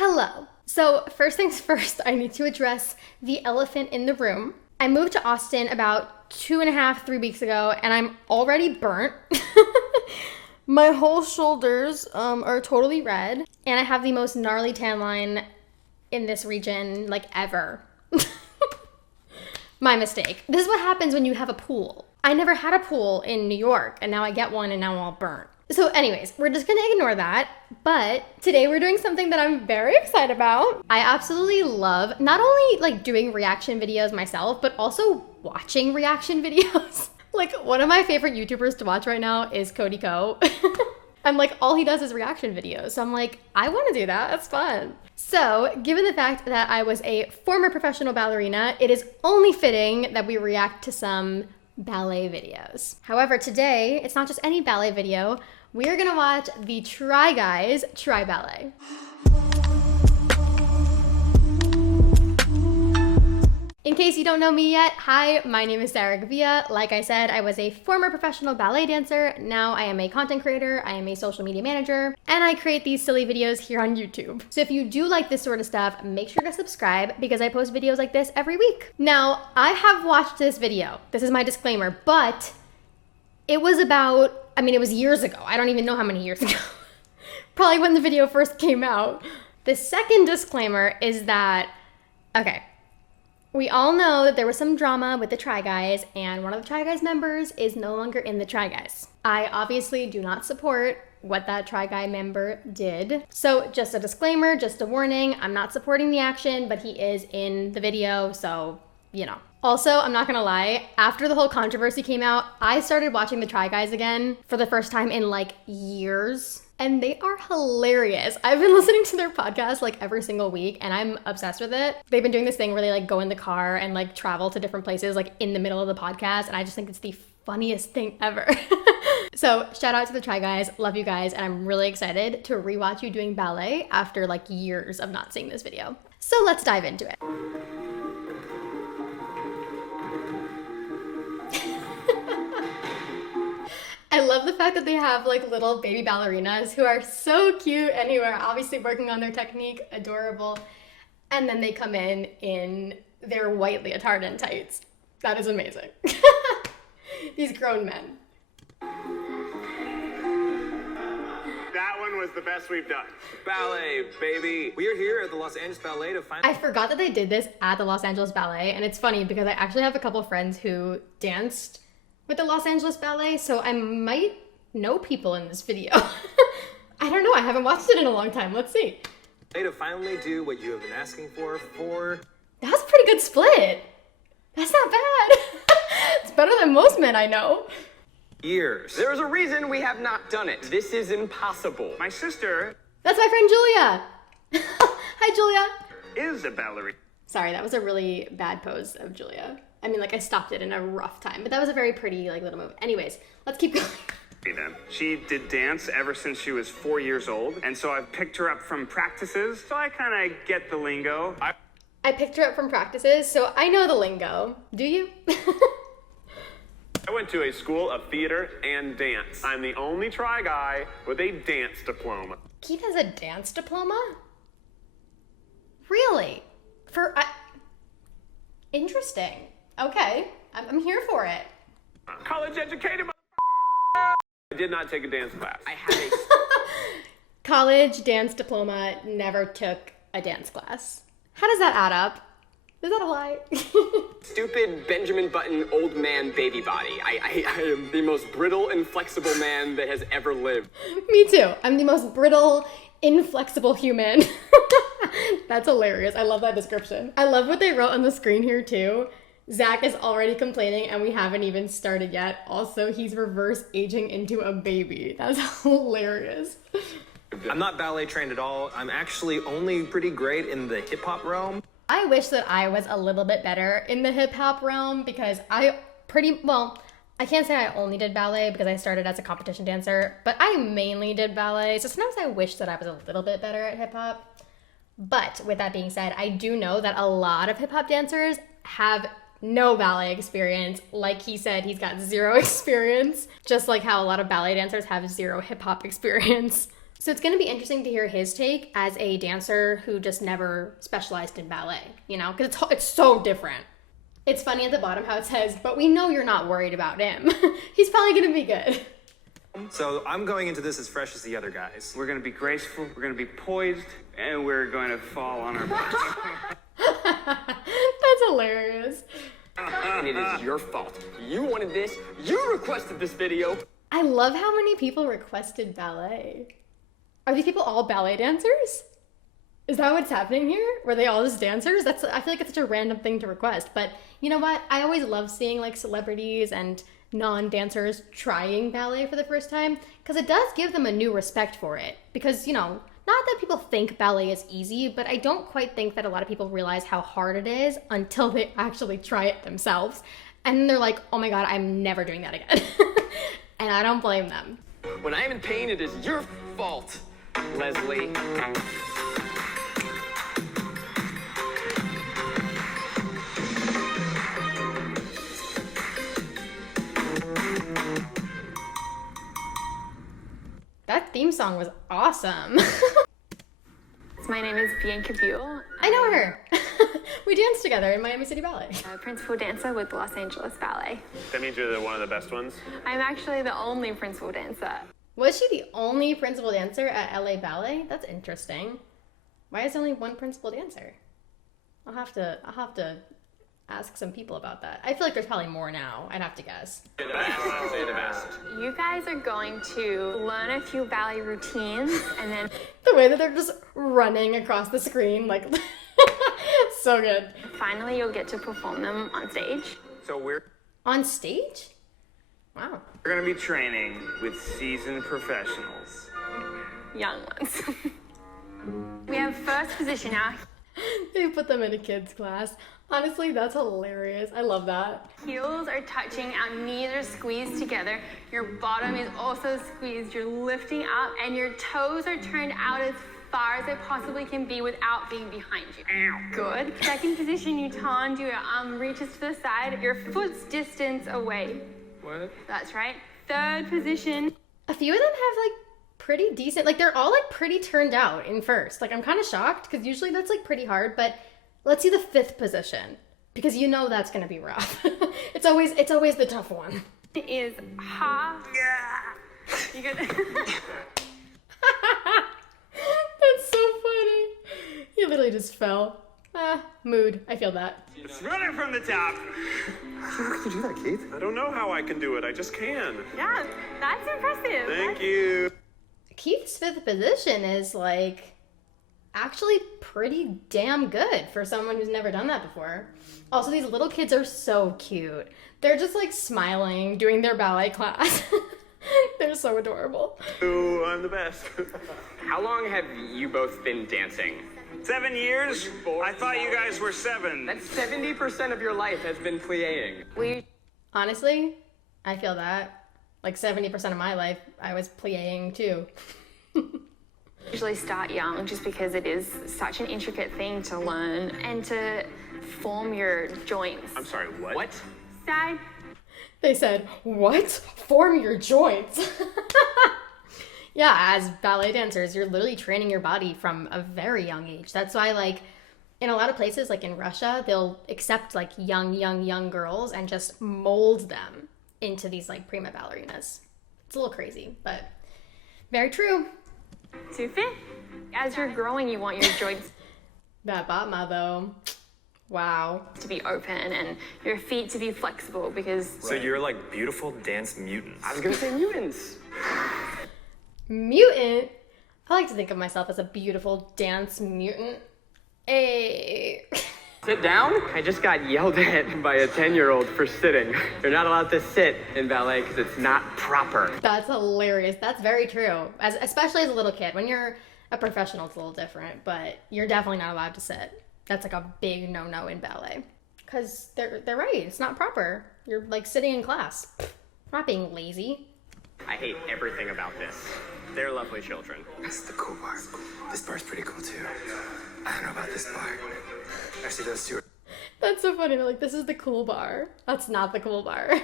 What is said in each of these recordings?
Hello. So first things first, I need to address the elephant in the room. I moved to Austin about 2.5, 3 weeks ago, and I'm already burnt. My whole shoulders are totally red, and I have the most gnarly tan line in this region, like, ever. My mistake. This is what happens when you have a pool. I never had a pool in New York, and now I get one, and now I'm all burnt. So anyways, we're just gonna ignore that, but today we're doing something that I'm very excited about. I absolutely love not only like doing reaction videos myself, but also watching reaction videos. Like, one of my favorite YouTubers to watch right now is Cody Ko. I'm like, all he does is reaction videos. So I'm like, I want to do that. That's fun. So given the fact that I was a former professional ballerina, it is only fitting that we react to some ballet videos. However, today, it's not just any ballet video. We are gonna watch the Try Guys Try Ballet. In case you don't know me yet, hi, my name is Gavilla. Like I said, I was a former professional ballet dancer. Now I am a content creator, I am a social media manager, and I create these silly videos here on YouTube. So if you do like this sort of stuff, make sure to subscribe because I post videos like this every week. Now, I have watched this video. This is my disclaimer, but it was it was years ago. I don't even know how many years ago. Probably when the video first came out. The second disclaimer is that, okay, we all know that there was some drama with the Try Guys, and one of the Try Guys members is no longer in the Try Guys. I obviously do not support what that Try Guy member did. So just a disclaimer, just a warning, I'm not supporting the action, but he is in the video, so, you know. Also, I'm not gonna lie, after the whole controversy came out, I started watching the Try Guys again for the first time in like years. And they are hilarious. I've been listening to their podcast like every single week and I'm obsessed with it. They've been doing this thing where they like go in the car and like travel to different places like in the middle of the podcast, and I just think it's the funniest thing ever. So shout out to the Try Guys, love you guys, and I'm really excited to rewatch you doing ballet after like years of not seeing this video. So let's dive into it. I love the fact that they have like little baby ballerinas who are so cute and who are obviously working on their technique, adorable. And then they come in their white leotard and tights. That is amazing. These grown men. That one was the best we've done. Ballet, baby. We are here at the Los Angeles Ballet to find... I forgot that they did this at the Los Angeles Ballet, and it's funny because I actually have a couple friends who danced with the Los Angeles Ballet, so I might know people in this video. I don't know, I haven't watched it in a long time. Let's see. To finally do what you have been asking for That's a pretty good split. That's not bad. It's better than most men I know. years. There's a reason we have not done it. This is impossible. My sister That's my friend Julia. Hi, Julia. is a ballerina. Sorry, that was a really bad pose of Julia. I mean, like, I stopped it in a rough time, but that was a very pretty, like, little move. Anyways, let's keep going. She did dance ever since she was 4 years old, and so I've picked her up from practices, so I kind of get the lingo. I picked her up from practices, so I know the lingo. Do you? I went to a school of theater and dance. I'm the only Try Guy with a dance diploma. Keith has a dance diploma? Really? Interesting. Okay, I'm here for it. College educated I did not take a dance class. I had a College dance diploma, never took a dance class. How does that add up? Is that a lie? stupid Benjamin Button old man baby body. I am the most brittle, inflexible man that has ever lived. Me too. I'm the most brittle, inflexible human. That's hilarious. I love that description. I love what they wrote on the screen here too. Zach is already complaining and we haven't even started yet. Also, he's reverse aging into a baby. That's hilarious. I'm not ballet trained at all. I'm actually only pretty great in the hip hop realm. I wish that I was a little bit better in the hip hop realm because I can't say I only did ballet because I started as a competition dancer, but I mainly did ballet. So sometimes I wish that I was a little bit better at hip hop. But with that being said, I do know that a lot of hip hop dancers have no ballet experience. Like he said, he's got zero experience, just like how a lot of ballet dancers have zero hip hop experience. So it's going to be interesting to hear his take as a dancer who just never specialized in ballet, you know, because it's so different. It's funny at the bottom how it says, but we know you're not worried about him. He's probably going to be good. So I'm going into this as fresh as the other guys. We're going to be graceful, we're going to be poised, and we're going to fall on our butts. That's hilarious. And it is your fault. You wanted this. You requested this video. I love how many people requested ballet. Are these people all ballet dancers? Is that what's happening here? Were they all just dancers? I feel like it's such a random thing to request. But you know what? I always love seeing like celebrities and non-dancers trying ballet for the first time because it does give them a new respect for it. Because, you know, not that people think ballet is easy, but I don't quite think that a lot of people realize how hard it is until they actually try it themselves. And then they're like, oh my God, I'm never doing that again. And I don't blame them. When I'm in pain, it is your fault, Leslie. That theme song was awesome. My name is Bianca Buell. I know her. We danced together in Miami City Ballet. I'm a principal dancer with Los Angeles Ballet. That means you're one of the best ones. I'm actually the only principal dancer. Was she the only principal dancer at LA Ballet? That's interesting. Why is there only one principal dancer? I'll have to ask some people about that. I feel like there's probably more now. I'd have to guess. Say the best. You guys are going to learn a few ballet routines and then The way that they're just running across the screen, like, so good. finally you'll get to perform them on stage. So we're On stage? Wow. going to be training with seasoned professionals. Young ones. We have first position now. They put them in a kid's class. Honestly, that's hilarious. I love that. Heels are touching, our knees are squeezed together. Your bottom is also squeezed. You're lifting up and your toes are turned out as far as they possibly can be without being behind you. Good. Second position, you turned, your arm reaches to the side, your foot's distance away. What? That's right. Third position. A few of them have like pretty decent, like they're all like pretty turned out in first. Like I'm kind of shocked because usually that's like pretty hard, but let's see the fifth position because you know that's gonna be rough. It's always the tough one. It is ha. You get That's so funny. He literally just fell. Mood. I feel that. Let's run it from the top. How can you do that, Keith? I don't know how I can do it. I just can. Yeah, that's impressive. Thank you. Keith's fifth position is like actually pretty damn good for someone who's never done that before. Also, these little kids are so cute. They're just like smiling, doing their ballet class. They're so adorable. Ooh, I'm the best. How long have you both been dancing? 7 years? I thought you guys were 7. That's 70% of your life has been plie-ing. We Honestly, I feel that. Like 70% of my life, I was plie-ing too. usually start young just because it is such an intricate thing to learn and to form your joints. I'm sorry, what? What? Side. They said, what? Form your joints. Yeah, as ballet dancers, you're literally training your body from a very young age. That's why, like, in a lot of places, like in Russia, they'll accept, like, young girls and just mold them into these, like, prima ballerinas. It's a little crazy, but very true. To fit. As you're growing, you want your joints That Batma, though. Wow. to be open and your feet to be flexible because So you're like beautiful dance mutants. I was gonna say mutants. Mutant? I like to think of myself as a beautiful dance mutant. Hey. Sit down? I just got yelled at by a 10-year-old for sitting. You're not allowed to sit in ballet because it's not proper. That's hilarious. That's very true. Especially as a little kid. When you're a professional, it's a little different, but you're definitely not allowed to sit. That's like a big no-no in ballet. Because they're right. It's not proper. You're like sitting in class. Not being lazy. I hate everything about this. They're lovely children. That's the cool part. This part's pretty cool too. I don't know about this part. Actually, those two are... That's so funny. They're like, this is the cool bar. That's not the cool bar.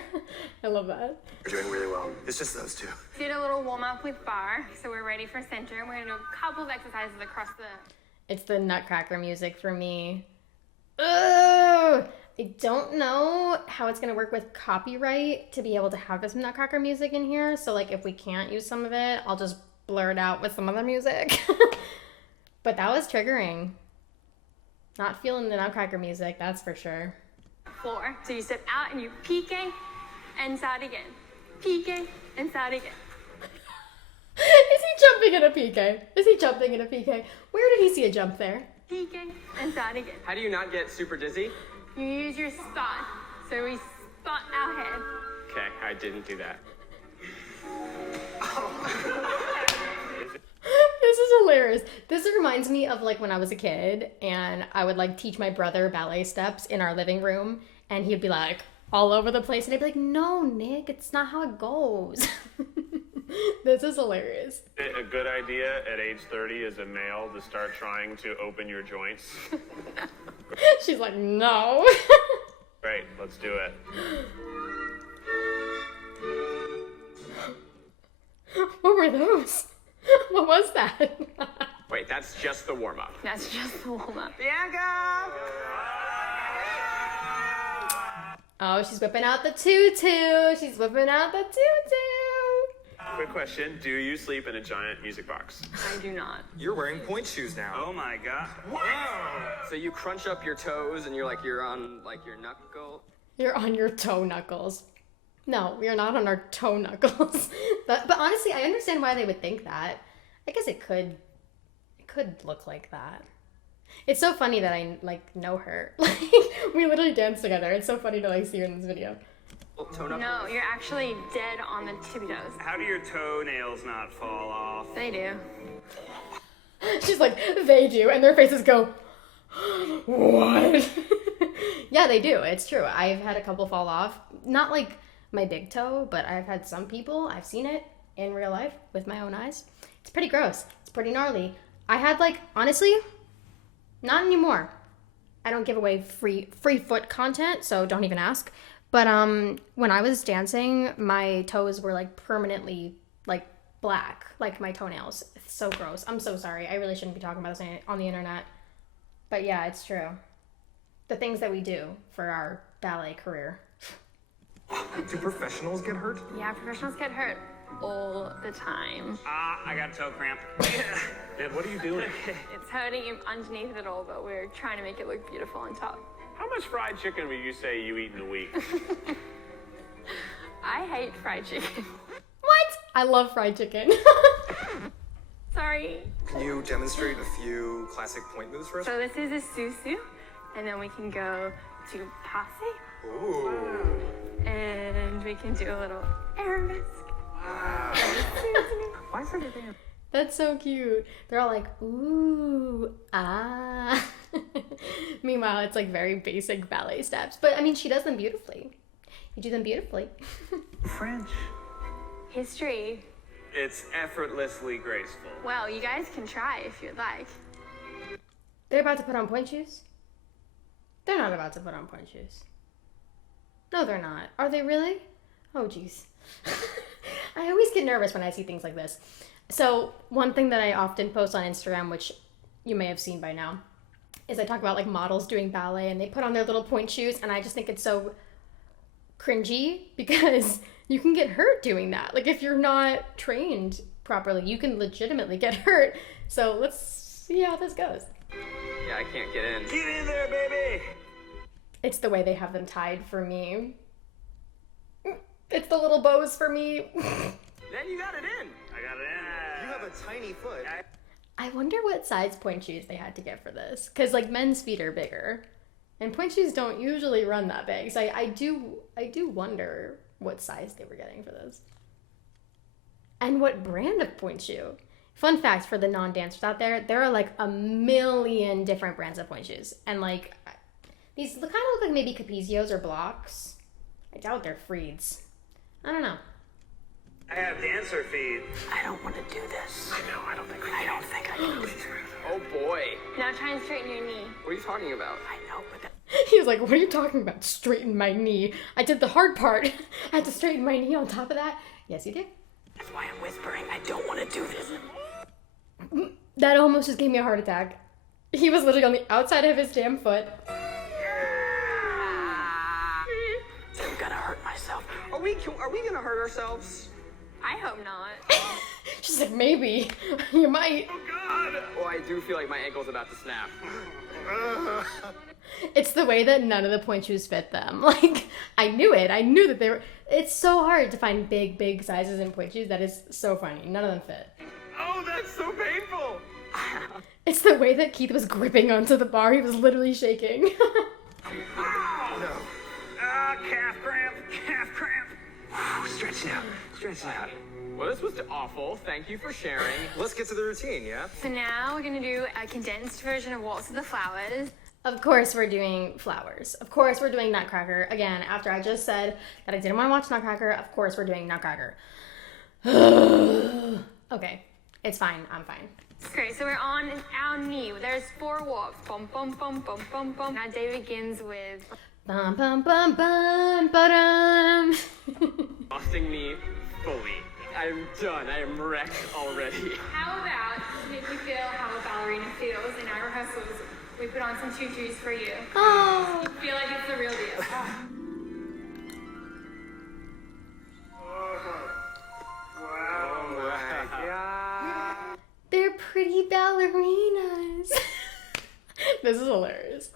I love that. You're doing really well. It's just those two. Did a little warm up with bar, so we're ready for center. We're gonna do a couple of exercises across the. It's the Nutcracker music for me. Ugh! I don't know how it's gonna work with copyright to be able to have this Nutcracker music in here. So like, if we can't use some of it, I'll just blur it out with some other music. But that was triggering. Not feeling the Nutcracker music, that's for sure. Floor. So you step out and you pique and start again. Pique and start again. Is he jumping in a PK? Is he jumping in a PK? Where did he see a jump there? Pique and start again. How do you not get super dizzy? You use your spot. So we spot our head. Okay, I didn't do that. This is hilarious. This reminds me of like when I was a kid and I would like teach my brother ballet steps in our living room and he'd be like all over the place and I'd be like, no, Nick, it's not how it goes. This is hilarious. A good idea at age 30 as a male to start trying to open your joints. She's like, no. Great, let's do it. What were those? What was that? Wait, that's just the warm up. That's just the warm up. Bianca! Oh, she's whipping out the tutu. She's whipping out the tutu. Quick question, do you sleep in a giant music box? I do not. You're wearing pointe shoes now. Oh my god. So you crunch up your toes and you're on like your knuckle. You're on your toe knuckles. No, we are not on our toe knuckles. But honestly, I understand why they would think that. I guess it could look like that. It's so funny that I like know her. Like we literally dance together. It's so funny to like see her in this video. Toe knuckle. No, you're actually dead on the tippy toes. How do your toenails not fall off? They do. She's like, they do, and their faces go, what? Yeah, they do. It's true. I've had a couple fall off. Not like my big toe, but I've had some people. I've seen it in real life with my own eyes. It's pretty gross. It's pretty gnarly. I had like, honestly, not anymore. I don't give away free foot content, so don't even ask. But when I was dancing, my toes were like permanently like black, like my toenails. It's so gross. I'm so sorry. I really shouldn't be talking about this on the internet. But yeah, it's true. The things that we do for our ballet career. Do professionals get hurt? Yeah, professionals get hurt all the time. I got a toe cramp. Man, what are you doing? It's hurting underneath it all, but we're trying to make it look beautiful on top. How much fried chicken would you say you eat in a week? I hate fried chicken. What? I love fried chicken. Sorry. Can you demonstrate a few classic pointe moves for us? So this is a susu, and then we can go to passe, Ooh. and we can do a little arabesque. Why is that your dance? That's so cute. They're all like, ooh, ah. Meanwhile, it's like very basic ballet steps. But I mean, she does them beautifully. You do them beautifully. French. History. It's effortlessly graceful. Well, you guys can try if you'd like. They're about to put on pointe shoes? They're not about to put on pointe shoes. No, they're not. Are they really? Oh, jeez. I always get nervous when I see things like this. So one thing that I often post on Instagram, which you may have seen by now, is I talk about like models doing ballet and they put on their little pointe shoes, and I just think it's so cringy because you can get hurt doing that. Like if you're not trained properly, you can legitimately get hurt. So let's see how this goes. Yeah, I can't get in. Get in there, baby! It's the way they have them tied for me. It's the little bows for me. Then you got it in. I got it in. You have a tiny foot. I wonder what size pointe shoes they had to get for this. Because, like, men's feet are bigger. And pointe shoes don't usually run that big. So I do wonder what size they were getting for this. And what brand of pointe shoe. Fun fact for the non-dancers out there, there are, like, a million different brands of pointe shoes. And, like, these kind of look like maybe Capizios or Blocks. I doubt they're Freeds. I don't know. I have dancer feet. I don't want to do this. I know, I don't think I can do this. Oh boy. Now try and straighten your knee. What are you talking about? I know, but He was like, what are you talking about? Straighten my knee. I did the hard part. I had to straighten my knee on top of that. Yes, you did. That's why I'm whispering. I don't want to do this. That almost just gave me a heart attack. He was literally on the outside of his damn foot. I'm gonna hurt myself. Are we gonna hurt ourselves? I hope not. She's like, maybe. You might. Oh, I do feel like my ankle's about to snap. It's the way that none of the pointe shoes fit them. Like, I knew it. I knew that they were... It's so hard to find big sizes in pointe shoes. That is so funny. None of them fit. Oh, that's so painful. It's the way that Keith was gripping onto the bar. He was literally shaking. Calf cramp, calf cramp. Stretch it out. Stretch it out. Well, this was awful. Thank you for sharing. Let's get to the routine, yeah? So now we're gonna do a condensed version of Waltz of the Flowers. Of course we're doing flowers. Of course we're doing Nutcracker. Again, after I just said that I didn't want to watch Nutcracker, of course we're doing Nutcracker. Okay, it's fine. I'm fine. Great, so we're on our knee. There's 4 walks. Bum, bum, bum, bum, bum, bum. Our day begins with... Bum, bum, bum, bum, ba-dum. Busting me fully. I'm done. I am wrecked already. How about to make you feel how a ballerina feels in our rehearsals? We put on some tutus for you. Oh. You feel like it's the real deal. They're pretty ballerinas. This is hilarious.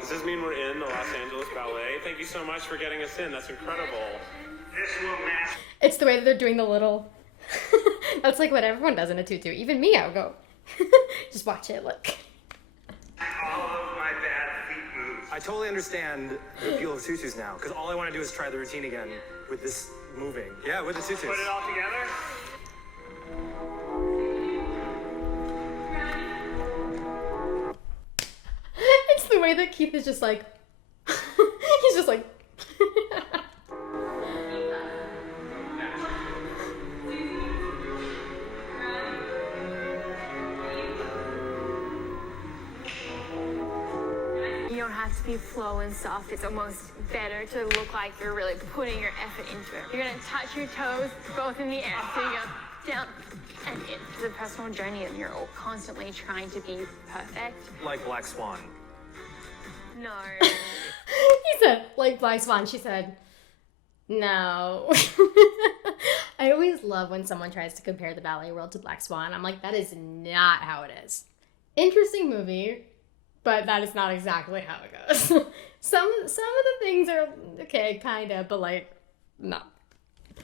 Does this mean we're in the Los Angeles Ballet? Thank you so much for getting us in. That's incredible. This will match It's the way that they're doing the little... That's like what everyone does in a tutu. Even me, I would go... Just watch it, look. all of my bad feet moves. I totally understand the appeal of tutus now, because all I want to do is try the routine again with this moving. Yeah, with the tutus. Put it all together. It's the way that Keith is just like... He's just like... You don't have to be flow and soft. It's almost better to look like you're really putting your effort into it. You're gonna touch your toes both in the air. So you go down and in. It's a personal journey and you're all constantly trying to be perfect. Like Black Swan. No. He said, like Black Swan. She said, no. I always love when someone tries to compare the ballet world to Black Swan. I'm like, that is not how it is. Interesting movie, but that is not exactly how it goes. Some of the things are okay, kind of, but like, no.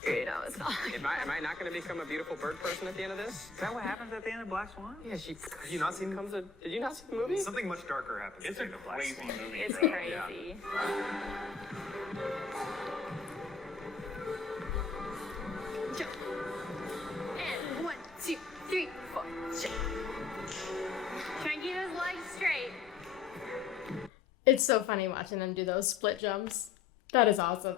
You know, it's not. Am I not going to become a beautiful bird person at the end of this? Is that what happens at the end of Black Swan? Yeah, she. Have you not seen Did you not see the movie? Something much darker happens It's at a the end of Black crazy Swan. movie, It's bro. crazy. Jump. And 1, 2, 3, 4. Jump. Try and keep those legs straight. It's so funny watching them do those split jumps. That is awesome.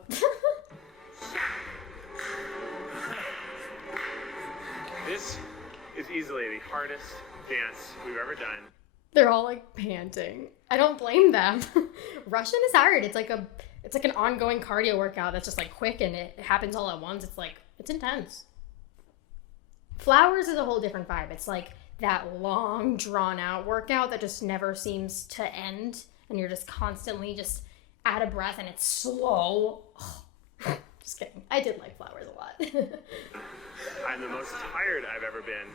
This is easily the hardest dance we've ever done. They're all like panting. I don't blame them. Russian is hard. It's like an ongoing cardio workout that's just like quick and it happens all at once. It's intense. Flowers is a whole different vibe. It's like that long drawn out workout that just never seems to end and you're just constantly just out of breath and it's slow. Just kidding. I did like flowers a lot. I'm the most tired I've ever been.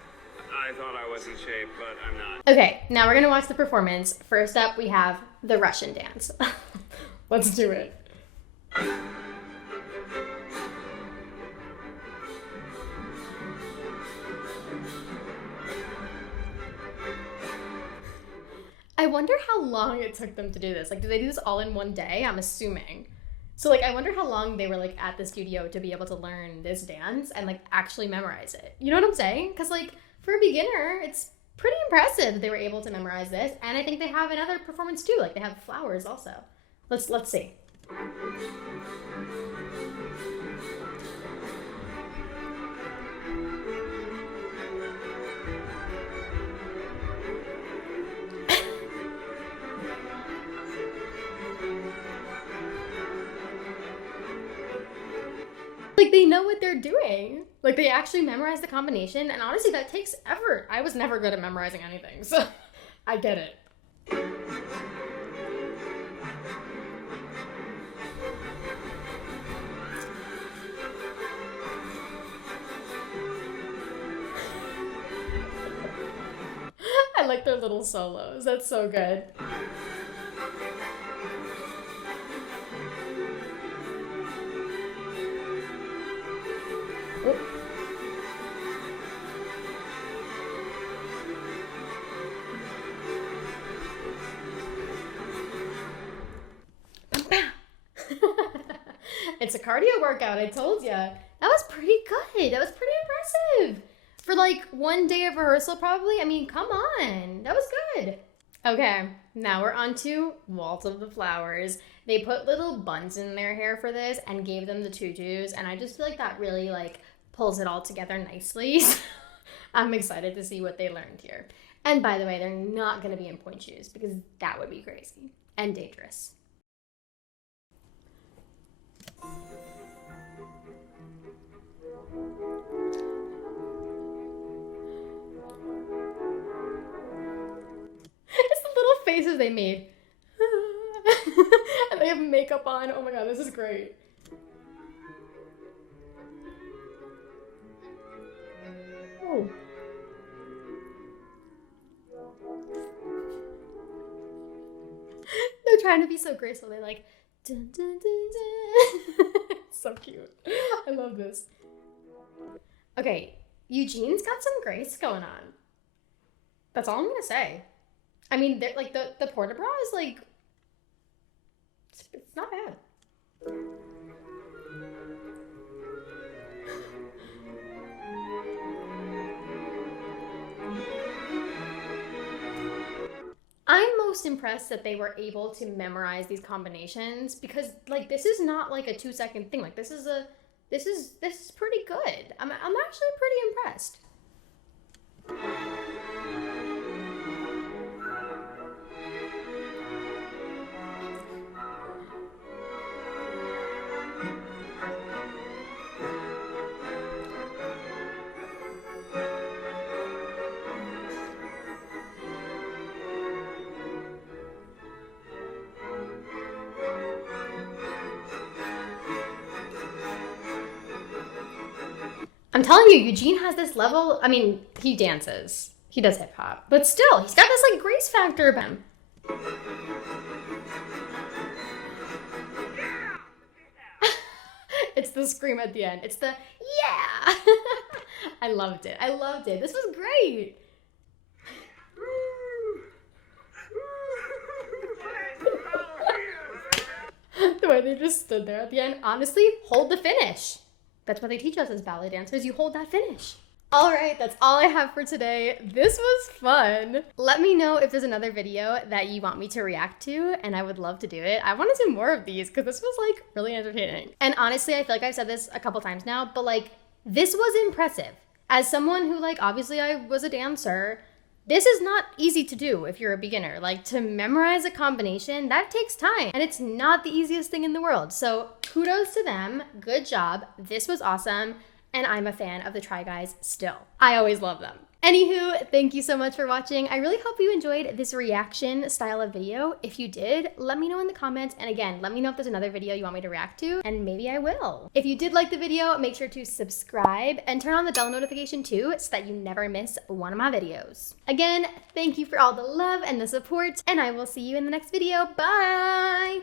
I thought I was in shape, but I'm not. Okay, now we're gonna watch the performance. First up, we have the Russian dance. Let's do it. I wonder how long it took them to do this. Like, did they do this all in one day? I'm assuming. So, like, I wonder how long they were, like, at the studio to be able to learn this dance and, like, actually memorize it. You know what I'm saying? Because, like, for a beginner, it's pretty impressive that they were able to memorize this. And I think they have another performance, too. Like, they have flowers also. Let's see. Like, they know what they're doing. Like, they actually memorize the combination, and honestly, that takes effort. I was never good at memorizing anything, so I get it. I like their little solos. That's so good. Oh. It's a cardio workout, I told ya. That was pretty good. That was pretty impressive. For like one day of rehearsal, probably. I mean, come on. That was good. Okay, now we're on to Waltz of the Flowers. They put little buns in their hair for this and gave them the tutus, and I just feel like that really like pulls it all together nicely. I'm excited to see what they learned here. And by the way, they're not going to be in pointe shoes because that would be crazy and dangerous. It's the little faces they made. And they have makeup on. Oh my god, this is great. Oh. They're trying to be so graceful. They're like, dun, dun, dun, dun. So cute. I love this. Okay, Eugene's got some grace going on. That's all I'm gonna say. I mean, they're like the port-a-bras is like, it's not bad. I'm most impressed that they were able to memorize these combinations because like this is not like a 2-second thing. Like this is pretty good. I'm actually pretty impressed. I'm telling you, Eugene has this level. I mean, he dances. He does hip hop. But still, he's got this like grace factor about him. It's the scream at the end. It's the yeah. I loved it. I loved it. This was great. The way they just stood there at the end. Honestly, hold the finish. That's what they teach us as ballet dancers. You hold that finish. All right, that's all I have for today. This was fun. Let me know if there's another video that you want me to react to, and I would love to do it. I want to do more of these because this was like really entertaining. And honestly, I feel like I've said this a couple times now, but like this was impressive. As someone who like, obviously I was a dancer, this is not easy to do if you're a beginner. Like to memorize a combination, that takes time and it's not the easiest thing in the world. So kudos to them, good job. This was awesome. And I'm a fan of the Try Guys still. I always love them. Anywho, thank you so much for watching. I really hope you enjoyed this reaction style of video. If you did, let me know in the comments. And again, let me know if there's another video you want me to react to, and maybe I will. If you did like the video, make sure to subscribe and turn on the bell notification too, so that you never miss one of my videos. Again, thank you for all the love and the support, and I will see you in the next video. Bye!